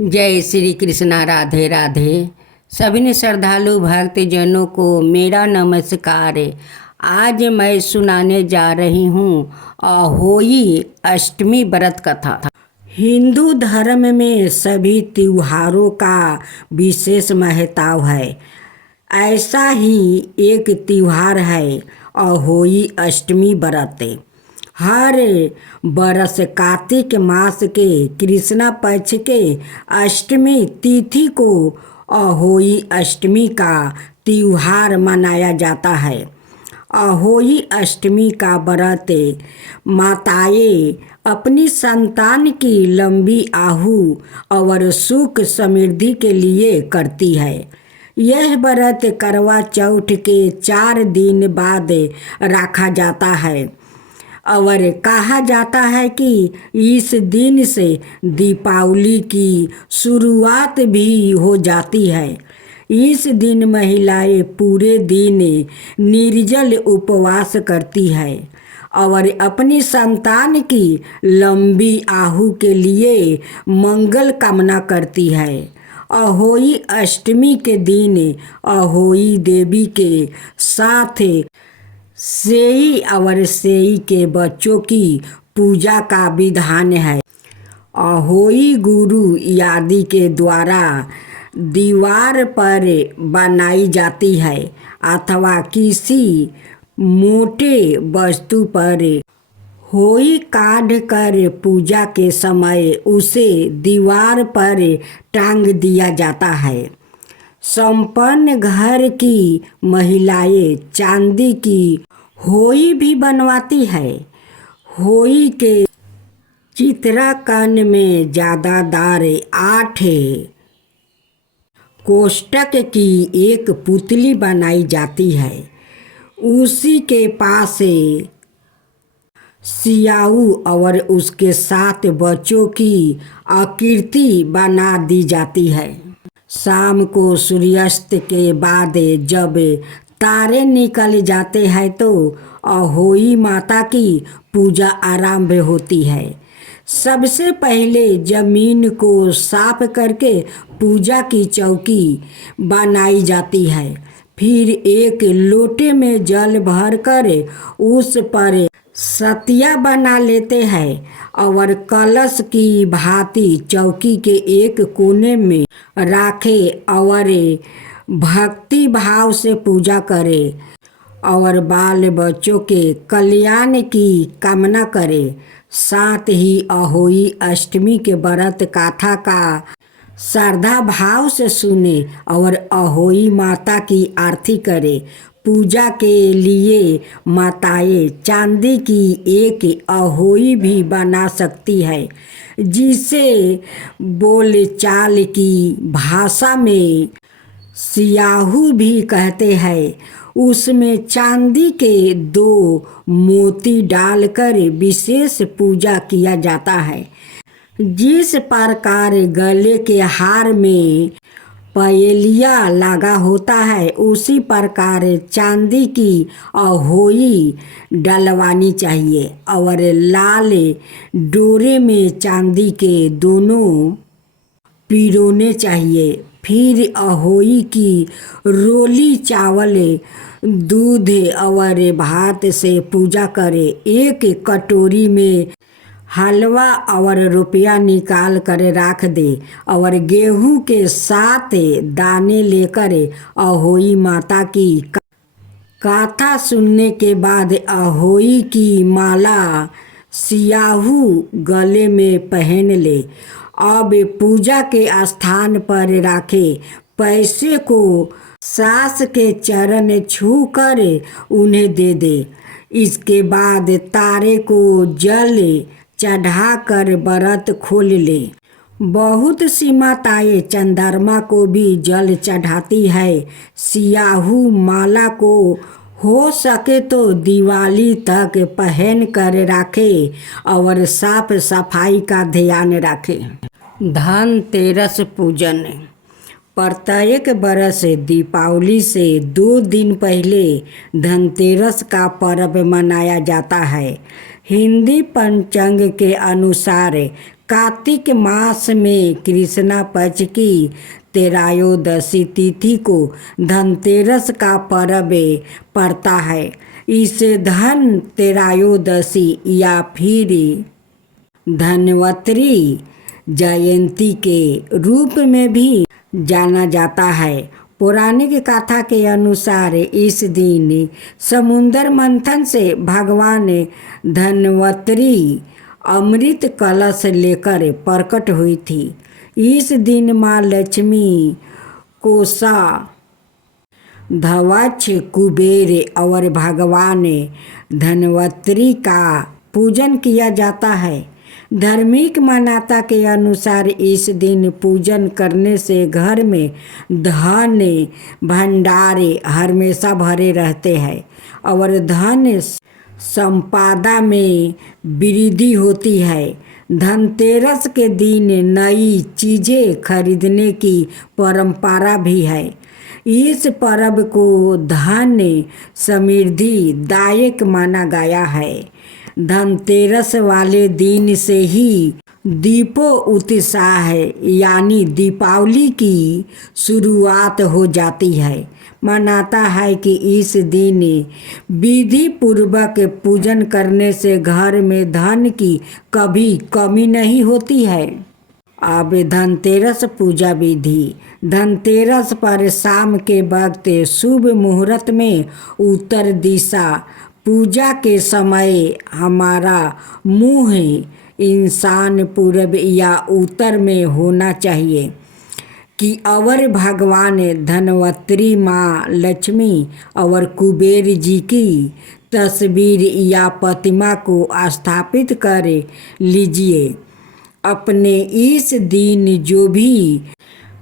जय श्री कृष्णा। राधे राधे। सभी श्रद्धालु भक्तजनों को मेरा नमस्कार। आज मैं सुनाने जा रही हूँ अहोई अष्टमी व्रत कथा। हिंदू धर्म में सभी त्योहारों का विशेष महत्व है। ऐसा ही एक त्योहार है अहोई अष्टमी व्रत। हर बरस कार्तिक मास के कृष्ण पक्ष के अष्टमी तिथि को अहोई अष्टमी का त्योहार मनाया जाता है। अहोई अष्टमी का व्रत माताएं अपनी संतान की लंबी आयु और सुख समृद्धि के लिए करती है। यह व्रत करवा चौथ के 4 दिन बाद रखा जाता है और कहा जाता है कि इस दिन से दीपावली की शुरुआत भी हो जाती है। इस दिन महिलाएं पूरे दिन निर्जल उपवास करती है और अपनी संतान की लंबी आयु के लिए मंगल कामना करती है। अहोई अष्टमी के दिन अहोई देवी के साथ सेई और सेई के बच्चों की पूजा का विधान है। अहोई गुरु आदि के द्वारा दीवार पर बनाई जाती है अथवा किसी मोटे वस्तु पर होई काढ़ कर पूजा के समय उसे दीवार पर टांग दिया जाता है। संपन्न घर की महिलाएं चांदी की होई भी बनवाती है। होई के चित्रांकन में ज्यादातर 8 कोष्ठक की एक पुतली बनाई जाती है। उसी के पास सियाऊ और उसके 7 बच्चों की आकृति बना दी जाती है। शाम को सूर्यास्त के बाद जब तारे निकल जाते हैं तो अहोई माता की पूजा आरंभ होती है। सबसे पहले जमीन को साफ करके पूजा की चौकी बनाई जाती है। फिर एक लोटे में जल भरकर उस पर सतिया बना लेते हैं और कलश की भांति चौकी के एक कोने में रखे और भक्ति भाव से पूजा करे और बाल बच्चों के कल्याण की कामना करे। साथ ही अहोई अष्टमी के व्रत कथा का श्रद्धा भाव से सुने और अहोई माता की आरती करे। पूजा के लिए माताएं चांदी की एक अहोई भी बना सकती है जिसे बोलचाल की भाषा में सियाहू भी कहते हैं। उसमें चांदी के 2 मोती डालकर विशेष पूजा किया जाता है। जिस प्रकार गले के हार में पयलिया लगा होता है उसी प्रकार चांदी की अहोई डलवानी चाहिए और लाल डोरे में चांदी के दोनों पिरोने चाहिए। फिर अहोई की रोली चावल दूध और भात से पूजा करे। एक कटोरी में हलवा और रुपया निकाल कर रख दे और गेहूं के 7 दाने लेकर अहोई माता की कथा सुनने के बाद अहोई की माला सियाहू गले में पहन ले। अब पूजा के स्थान पर रखे पैसे को सास के चरण छू कर उन्हें दे दे। इसके बाद तारे को जल चढ़ाकर व्रत खोल ले। बहुत सी माताएं चंद्रमा को भी जल चढ़ाती है। सियाहू माला को हो सके तो दिवाली तक पहन कर रखे और साफ सफाई का ध्यान रखे। धनतेरस पूजन। प्रत्येक बरस दीपावली से 2 दिन पहले धनतेरस का पर्व मनाया जाता है। हिंदी पंचांग के अनुसार कार्तिक मास में कृष्णा पक्ष की त्रयोदशी तिथि को धनतेरस का पर्व पड़ता है। इसे धन त्रयोदशी या फिर धन्वंतरि जयंती के रूप में भी जाना जाता है। पौराणिक कथा के अनुसार इस दिन समुद्र मंथन से भगवान धन्वंतरि अमृत कलश लेकर प्रकट हुई थी। इस दिन माँ लक्ष्मी कोषा ध्वज कुबेर और भगवान धन्वंतरि का पूजन किया जाता है। धार्मिक मान्यता के अनुसार इस दिन पूजन करने से घर में धन भंडार हमेशा भरे रहते हैं और धन संपदा में वृद्धि होती है। धनतेरस के दिन नई चीज़ें खरीदने की परंपरा भी है। इस पर्व को धन समृद्धि दायक माना गया है। धनतेरस वाले दिन से ही दीपों उत्सव यानी दीपावली की शुरुआत हो जाती है। मानता है कि इस दिन विधि पूर्वक पूजन करने से घर में धन की कभी कमी नहीं होती है। अब धनतेरस पूजा विधि। धनतेरस पर शाम के वक्त शुभ मुहूर्त में उत्तर दिशा पूजा के समय हमारा मुंह इंसान पूर्व या उत्तर में होना चाहिए कि और भगवान धन्वंतरि माँ लक्ष्मी और कुबेर जी की तस्वीर या प्रतिमा को स्थापित कर लीजिए। अपने इस दिन जो भी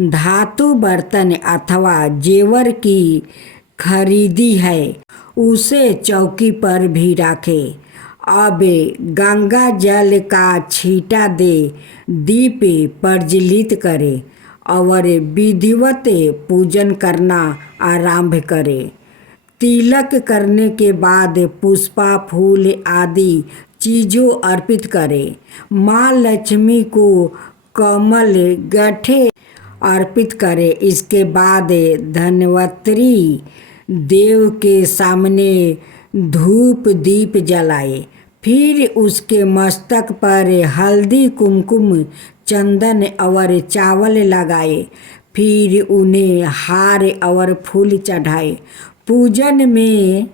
धातु बर्तन अथवा जेवर की खरीदी है उसे चौकी पर भी रखें। अब गंगा जल का छींटा दे दीप प्रज्वलित करें और विधिवत पूजन करना आरंभ करें। तिलक करने के बाद पुष्पा फूल आदि चीज़ों अर्पित करें। माँ लक्ष्मी को कमल गठे अर्पित करें। इसके बाद धन्वंतरि देव के सामने धूप दीप जलाए। फिर उसके मस्तक पर हल्दी कुमकुम चंदन और चावल लगाए। फिर उन्हें हार और फूल चढ़ाए। पूजन में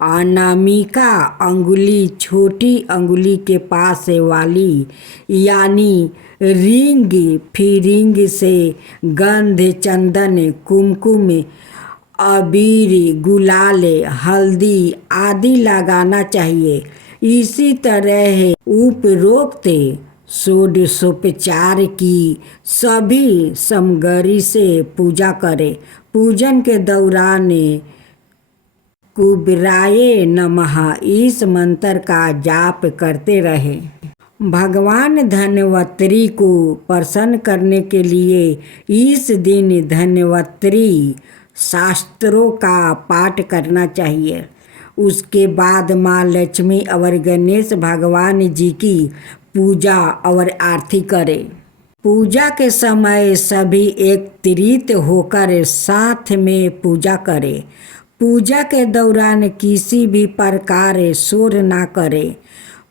अनामिका अंगुली छोटी अंगुली के पास वाली यानी रिंग फिरिंग से गंध चंदन कुमकुम अबीर गुलाल हल्दी आदि लगाना चाहिए। इसी तरह उपरोक्त षोडशोपचार की सभी सामग्री से पूजा करें। पूजन के दौरान कुबेराय नमः इस मंत्र का जाप करते रहें। भगवान धन्वंतरि को प्रसन्न करने के लिए इस दिन धन्वंतरि शास्त्रों का पाठ करना चाहिए। उसके बाद माँ लक्ष्मी और गणेश भगवान जी की पूजा और आरती करें। पूजा के समय सभी एकत्रित होकर साथ में पूजा करें। पूजा के दौरान किसी भी प्रकार शोर ना करें।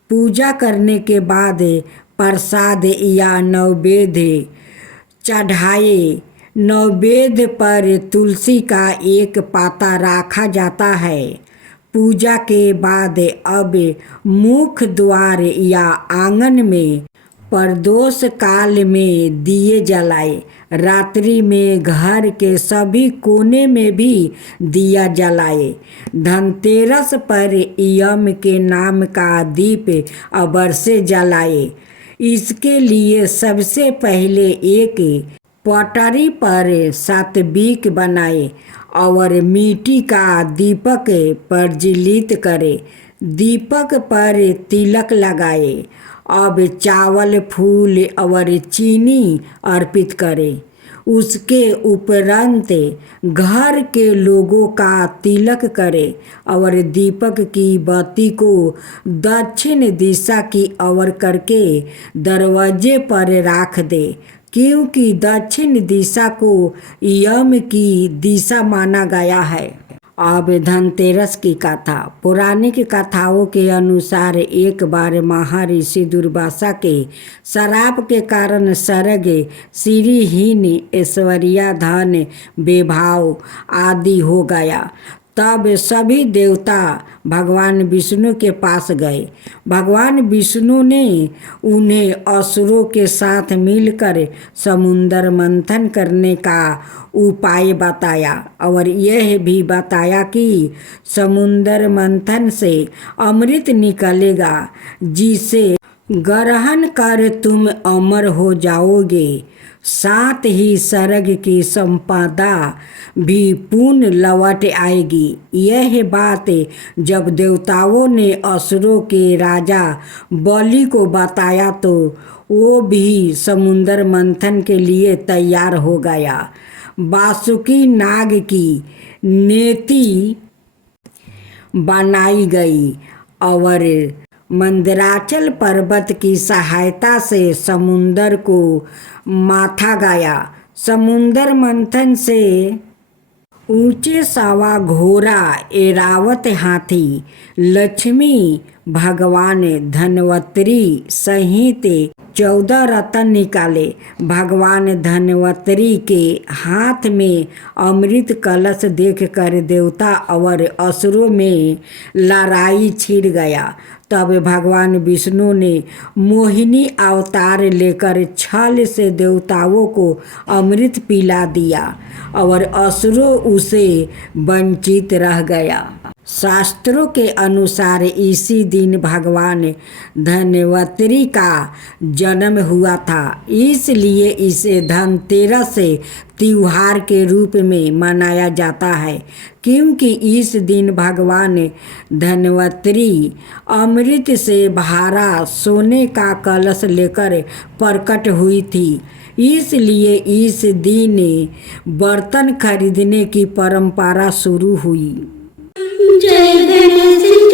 पूजा करने के बाद प्रसाद या नैवेद्य चढ़ाए। नैवेद्य पर तुलसी का एक पाता रखा जाता है। पूजा के बाद अब मुख्य द्वार या आंगन में प्रदोष काल में दिए जलाए। रात्रि में घर के सभी कोने में भी दिया जलाए। धनतेरस पर यम के नाम का दीप अवश्य जलाए। इसके लिए सबसे पहले एक पटरी पर सात्विक बनाए और मिट्टी का दीपक प्रज्वलित करे। दीपक पर तिलक लगाए। अब चावल फूल और चीनी अर्पित करें। उसके उपरांत घर के लोगों का तिलक करे और दीपक की बत्ती को दक्षिण दिशा की ओर करके दरवाजे पर राख दे, क्योंकि दक्षिण दिशा को यम की दिशा माना गया है। अब धनतेरस की कथा। पौराणिक कथाओं के अनुसार एक बार महर्षि दुर्वासा के श्राप के कारण सर्ग श्रीहीन ऐश्वर्या धन वैभव आदि हो गया। तब सभी देवता भगवान विष्णु के पास गए। भगवान विष्णु ने उन्हें असुरों के साथ मिलकर समुद्र मंथन करने का उपाय बताया और यह भी बताया कि समुद्र मंथन से अमृत निकलेगा, जिसे ग्रहण कर तुम अमर हो जाओगे। साथ ही स्वर्ग की संपदा भी पूर्ण लौट आएगी। यह बात जब देवताओं ने असुरों के राजा बलि को बताया तो वो भी समुद्र मंथन के लिए तैयार हो गया। वासुकी नाग की नेति बनाई गई और मंदराचल पर्वत की सहायता से समुद्र को माथा गया। समुद्र मंथन से ऊंचे सावा घोड़ा ऐरावत हाथी लक्ष्मी भगवान धन्वंतरी सहित 14 रत्न निकाले। भगवान धन्वंतरी के हाथ में अमृत कलश देखकर देवता और असुरों में लड़ाई छिड़ गया। तब भगवान विष्णु ने मोहिनी अवतार लेकर छल से देवताओं को अमृत पिला दिया और असुरों उसे वंचित रह गया। शास्त्रों के अनुसार इसी दिन भगवान धन्वंतरी का जन्म हुआ था, इसलिए इसे धनतेरस त्योहार के रूप में मनाया जाता है, क्योंकि इस दिन भगवान धन्वंतरी अमृत से भरा सोने का कलश लेकर प्रकट हुई थी। इसलिए इस दिन बर्तन खरीदने की परंपरा शुरू हुई। जय गणेश।